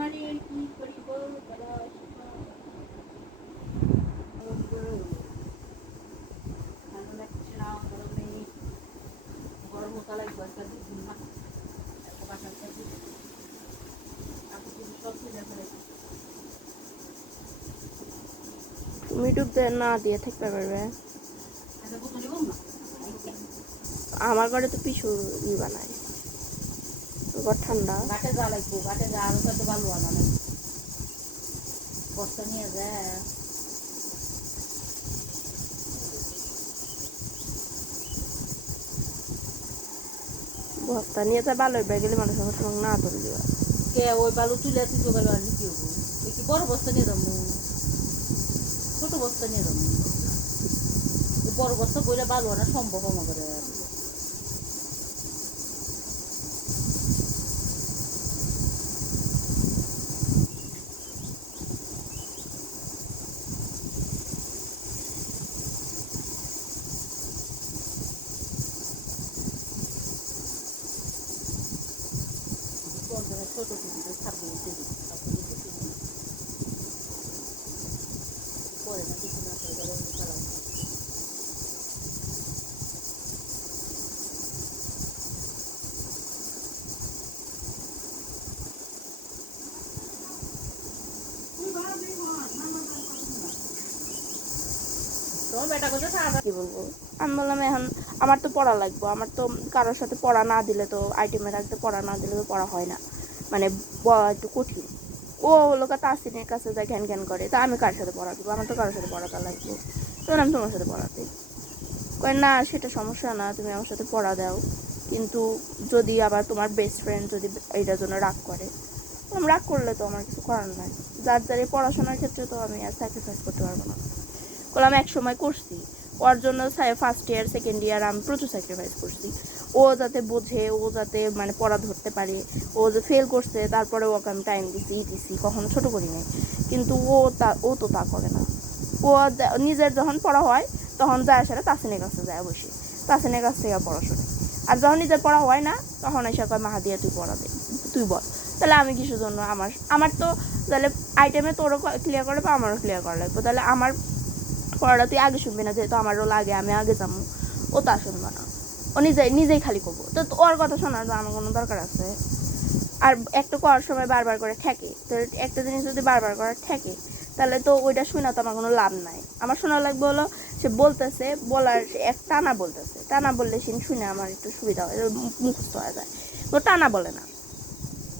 সংসারের কি করিব ভালো লাগছে না গরমে গরম হতে লাগবে একটা দিন না একটা বাসার থেকে সব ফেলে ফেলেছি তুমি ডুবতে না দিয়ে থাকতে পারবে আমার ঘরে তো পিছু বানায় ঘর ঠান্ডা ঘাটে যা লাগবো ঘাটে যা আরো তো ভালো আনা বস্তা নিয়ে যায় বস্তা নিয়ে যা ভালো হইবে গেলে মানুষের ঘর তোমাকে না ধরে দিবা কে ওই বালু তুলে তুই বালু আর কি হবো কি বড় বস্তা নিয়ে যাবো ছোট বস্তা নিয়ে যাবো বড় বস্তা বইলে বালু আনা সম্ভব আমাদের ছোট টিভিতে ছাব্বিশ টিভি পরে না কিছু না করে গেলে চালাই কি বলবো আমি বললাম এখন আমার তো পড়া লাগবে আমার তো কারোর সাথে পড়া না দিলে তো আইটেমে রাখতে পড়া না দিলে তো পড়া হয় না মানে একটু কঠিন ও লোক তাসিনের কাছে যায় ঘ্যান ঘ্যান করে তা আমি কার সাথে পড়া দেবো আমার তো কারোর সাথে পড়াতে লাগবে তখন আমি তোমার সাথে পড়াতে কয় না সেটা সমস্যা না তুমি আমার সাথে পড়া দাও কিন্তু যদি আবার তোমার বেস্ট ফ্রেন্ড যদি এইটার জন্য রাগ করে রাগ করলে তো আমার কিছু করার নাই যার যার পড়াশোনার ক্ষেত্রে তো আমি আর স্যাক্রিফাইস করতে পারবো না বলে আমি একসময় করছি ওর জন্য ফার্স্ট ইয়ার সেকেন্ড ইয়ার আমি প্রচুর স্যাক্রিফাইস করছি ও যাতে বোঝে ও যাতে মানে পড়া ধরতে পারে ও যে ফেল করছে তারপরে ওকে আমি টাইম দিছি কখনো ছোটো করি নাই কিন্তু ও তো তা করে না ও নিজের যখন পড়া হয় তখন যায় সেটা তাসিনের কাছে যায় বসে তাসিনের কাছ থেকে পড়াশোনা আর যখন নিজের পড়া হয় না তখন এসে কয় মাহা দিয়ে তুই পড়া দে তুই বল তাহলে আমি কিসের জন্য আমার তো তাহলে আইটেমে তোরও ক্লিয়ার করে বা আমারও ক্লিয়ার করা লাগবে তাহলে আমার পড়াটা তুই আগে শুনবি না যেহেতু আমারও লাগে আমি আগে যাবো ও তা শুনবো না ও নিজেই খালি করবো তো ওর কথা শোনার তো আমার কোনো দরকার আছে আর একটা করার সময় বারবার করে ঠেকে তো একটা জিনিস যদি বারবার করে ঠেকে তাহলে তো ওইটা শুনে তো আমার কোনো লাভ নাই আমার শোনা লাগবে হলো সে বলতেছে বলার এক টানা বলতেছে টানা বললে সে শুনে আমার একটু সুবিধা হয় মুখস্থ হয়ে যায় ও টানা বলে না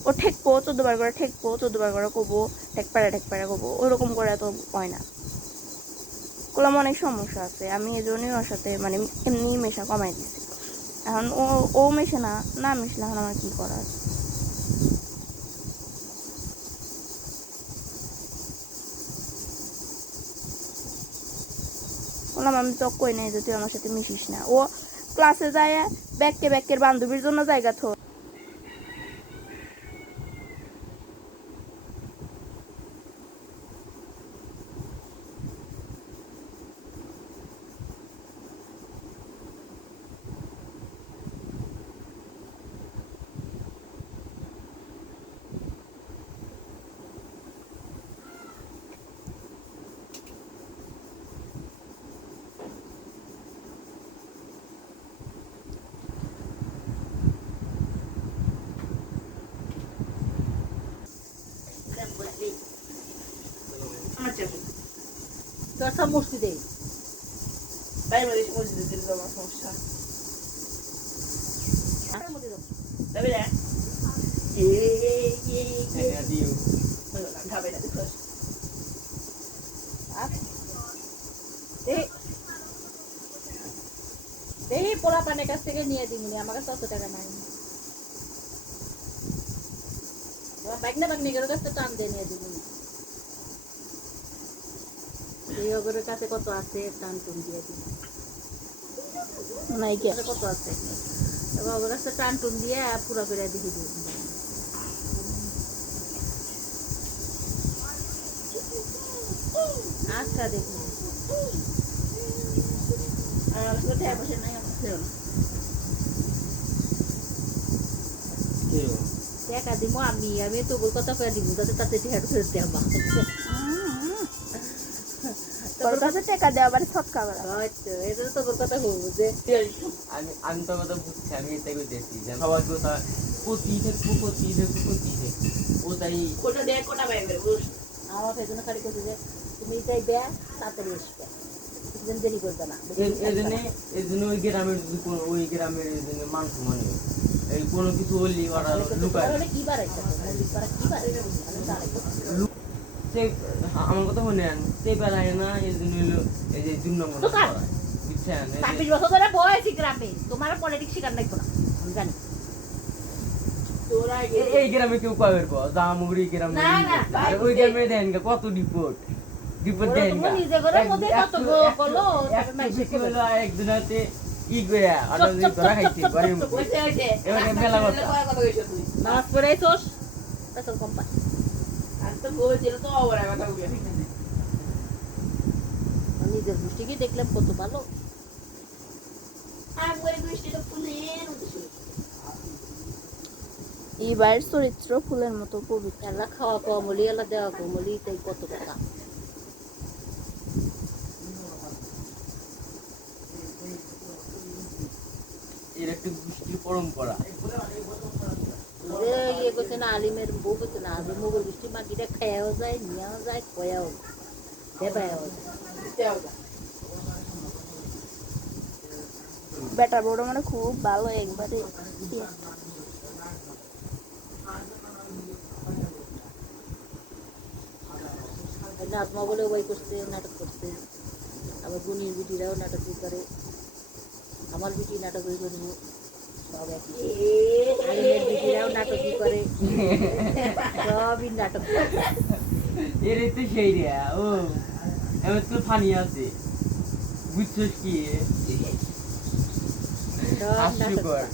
ও ঠেকবো 14 বার করে ঠেকবো 14 বার করে কবো ঠেক পাড়া কবো ওরকম করে তো হয় না ওগুলো অনেক সমস্যা আছে আমি এই জন্যই ওর সাথে মানে এমনি মেশা কমাই দিছি এখন ও মেশে না মিশলে এখন আমার কী করার বললাম আমি তো কই নাই যে তুই আমার সাথে মিশিস না ও ক্লাসে যায় ব্যাকের বান্ধবীর জন্য জায়গা থো সব মসজিদে তাই মসজিদে দিল আমার সমস্যা তবে এই পোলা পানের কাছ থেকে নিয়ে দিবি আমার কাছে 100 টাকা নাই বাগনিকের কাছে টান দিয়ে নিয়ে দিবি এই ওগরের কাছে কত আছে টান টুন দিয়ে দিবি নাই কি কত আছে ওগরের কাছে টান টুন দিয়ে পুরো করে দিয়ে দিবি আচ্ছা দেখি আমার কোথায় বসে নাই আমার টাকা দিব আমি তো ওর কথা কয়ে দিব যাতে তাতে টিহার ফেরত দেওয়া তোর কাছে টাকা দেওয়া আবার সৎকা করা হয়তো এটা তো ওর কথা বলবো যে আমি তো কথা বুঝছি আমি এটাই করতেছি যে সবাই কথা প্রতি ও তাই কোটা দেয় কোটা বাইবে বুঝ আমার পেছনে খালি করছে যে তুমি এটাই দেয়া তাড়াতাড়ি আসবে কিছুদিন দেরি করবে না এই জন্য ওই গ্রামের যদি ওই গ্রামের মানুষ মানে এই কোনো কিছু হলি ওরা লুকায় কি বাড়াইছে মল্লিক পাড়া কি বাড়াইছে সে আমার কথা মনে আন সে বেলায় না এই জন্য এই যে 2 নম্বর বুঝছেন 26 বছর ধরে বয়সী গ্রামে তোমার পলিটিক্স শিকার নাইতো না আমি জানি তোরা এই গ্রামে কেউ পাবে জামুগুড়ি গ্রামে না, না, আর ওই গ্রামে দেন কত রিপোর্ট দেন তুমি নিজে ঘরের মধ্যে কত বলো তবে মাইসে কি বলো একদিন হাতে ই গয়া আর ধরা খাইছে ঘরের মধ্যে ওইছে ওইছে এবারে মেলা কথা। কথা কইছ তুই নামাজ পড়াইছস তাছাড়া কম পাই আর তো বলছিল তো ওরা কথা কইয়া নিজের গোষ্ঠীকে দেখলাম কত ভালো আর বলে কইছি তো ফুলের উদ্দেশ্য এই বাইরের চরিত্র ফুলের মতো পবিত্র এলা খাওয়া কম হলি এলা দেওয়া কম হলি তাই কত কথা এর একটা গোষ্ঠীর পরম্পরা যে ইয়ে করছে না আলিমের বউ করছে না আলিম মোগল গোষ্ঠী মাটিটা খায়াও যায় নিয়েও যায় খয়াও দেবাও যায় বেটা বড় মানে খুব ভালো একবারে নাজমা বলে ওই করছে নাটক করছে আবার গুনির বিটিরাও নাটক করে আমার বিটি নাটক করবো সব একই আলিমের বিটিরাও নাটকই করে সবই নাটক করে এর তো সেই রে ও এমন তো ফানি আছে বুঝছস কি সব নাটক হাস্যকর করে।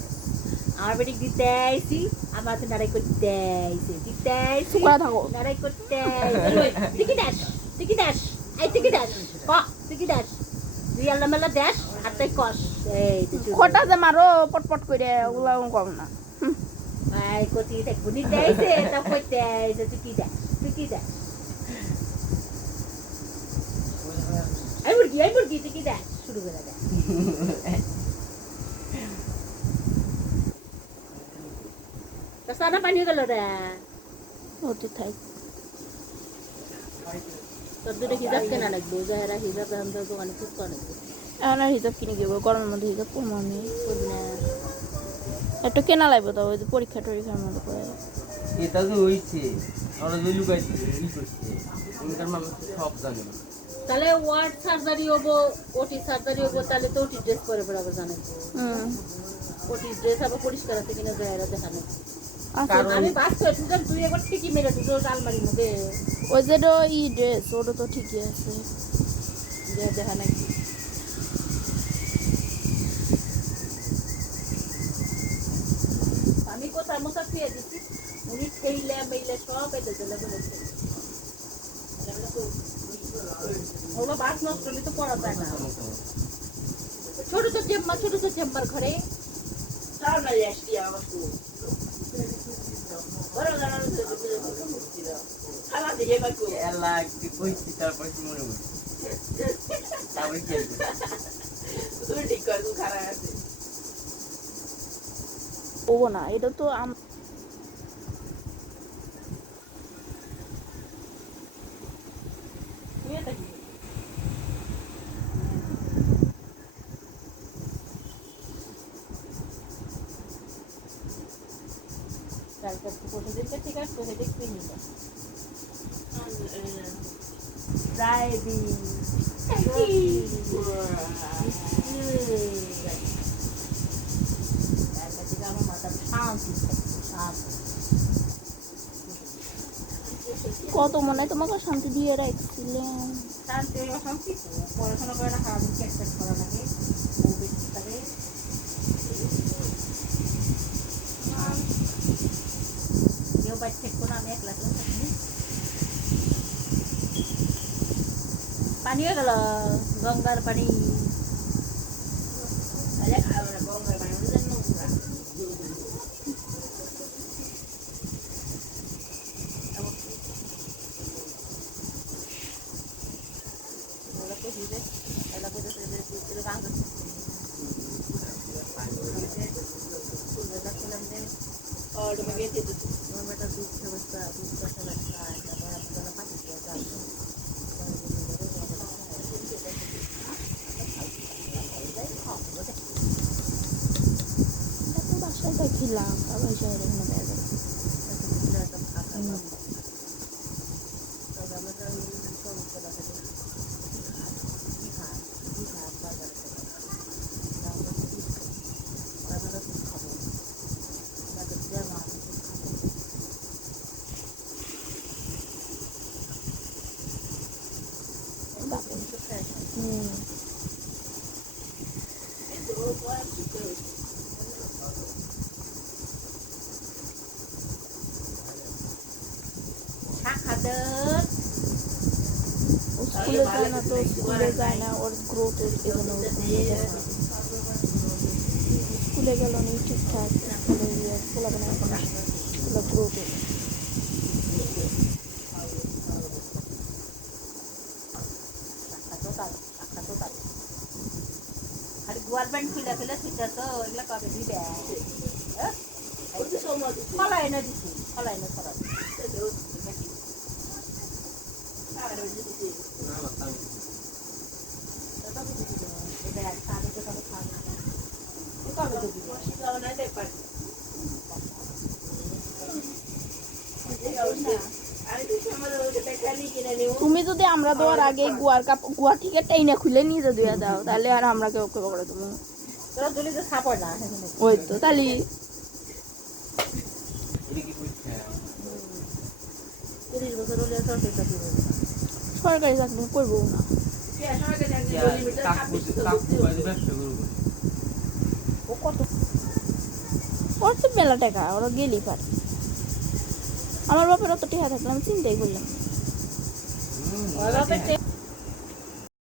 আমার বেটি দিতে আইসি আমার তো নাড়াই করতে আইসি দিতে আইসি করে থাকো নাড়াই করতে আইসি টিকি দাস এই টিকি দাস ক টিকি দাস রিয়াল নামেলা দাস আর তাই কস এই তো খোটা যে মারো পটপট করে ওগুলা কম না আই কতি দেখবো নিতে আইসে তা কইতে আইসে টিকি দাস আই মুরগি টিকি দাস শুরু করে দেয় তা সারা পানি গেল রে হতে থাক তোর দুটো হিজাব কেনা লাগবে যারা হিজাব এখন তোর দোকানে খুব কম লাগবে এখন আর হিসাব কিনে গেবো গরমের মধ্যে হিসাব করবো আমি করবি না একটু কেনা লাগবে তো ওই যে পরীক্ষা টরীক্ষার মধ্যে করে এটা তো হইছে ওরা যে লুকাইছে ই করছে ওইটার মানুষ সব জানে তাহলে ওয়ার্ড সার্জারি হবো ওটি সার্জারি হবো তাহলে তো ওটি ড্রেস পরে পরে আবার জানাবো ওটি ড্রেস আবার পরিষ্কার আছে কিনা যায় দেখানো আচ্ছা আমি বাস করে তুই একবার ঠিকই মেরে দিস আলমারির মধ্যে ওই যে ই ড্রেস ওটা তো ঠিকই আছে দেখা নাকি আমি কোথায় মোটা খেয়ে দিচ্ছি উনি খেইলে মেইলে সব এতে চলে বলেছে ওগুলো বাস নষ্ট হলে তো পড়া যায় না ছোট তো চেম্বার ঘরে তাও না আসছি আমার তো বড় জানার তো বুঝছিল খালা দিয়ে বাকু এলা কি কইছি তারপর কি মনে হচ্ছে তারপর কি তুই ঠিক কর তুই খারাপ আছে ও না এটা তো তারপর প্রতিদিনকে ঠিক আছে তোকে দেখতে নিল ড্রাইভিং আমার মাথা শান্তি কত মনে হয় তোমাকে শান্তি দিয়ে রাখছিলেন শান্তি শান্তি পড়াশোনা করে না সারাদিন ক্যাকটাক করা লাগে বউ বেশি থাকে কেউ বাইক চেক করে আমি একলা থাকি পানি হয়ে গেল গঙ্গার পানি আরে খাওয়া না গঙ্গার পানি ওদের নোংরা और मैं कहती थी टमाटर दूध व्यवस्था दूध कसा लागता त्यामुळे आपल्याला पाहिजे তো বাসায় দেখিলাম আবার শহরের মধ্যে স্কুলে যায় না তো স্কুলে যায় না ওর গ্রোথ এজন্য স্কুলে গেল নি ঠিকঠাক স্কুলে গিয়ে পোলাপানা স্কুলে গ্রোথ আর গোয়াল ব্যান্ড খুলে ফেলে সেটা তো এগুলা কবে দিবে कुछ समझ ফলাই না দিছি ফলাই না ফলাই তুমি যদি আমরা দেওয়ার আগে গুয়ার কাপ গুয়া থেকে টাইনা খুলে নিজে দিয়ে দাও তাহলে আর আমরা কেউ কেউ করে দেবো তোরা দলি তো সাপড় না ওই তো তাহলে এটা কি বুঝছে 30 বছর হলে সরকারি চাকরি করবে সরকারি চাকরি করবো না কাকু বাইরে ব্যবসা করবো ও কত ওর তো মেলা টাকা ওরা গেলি পার আমার বাপের অত টেহা থাকলাম চিন্তাই করলাম ওর বাপের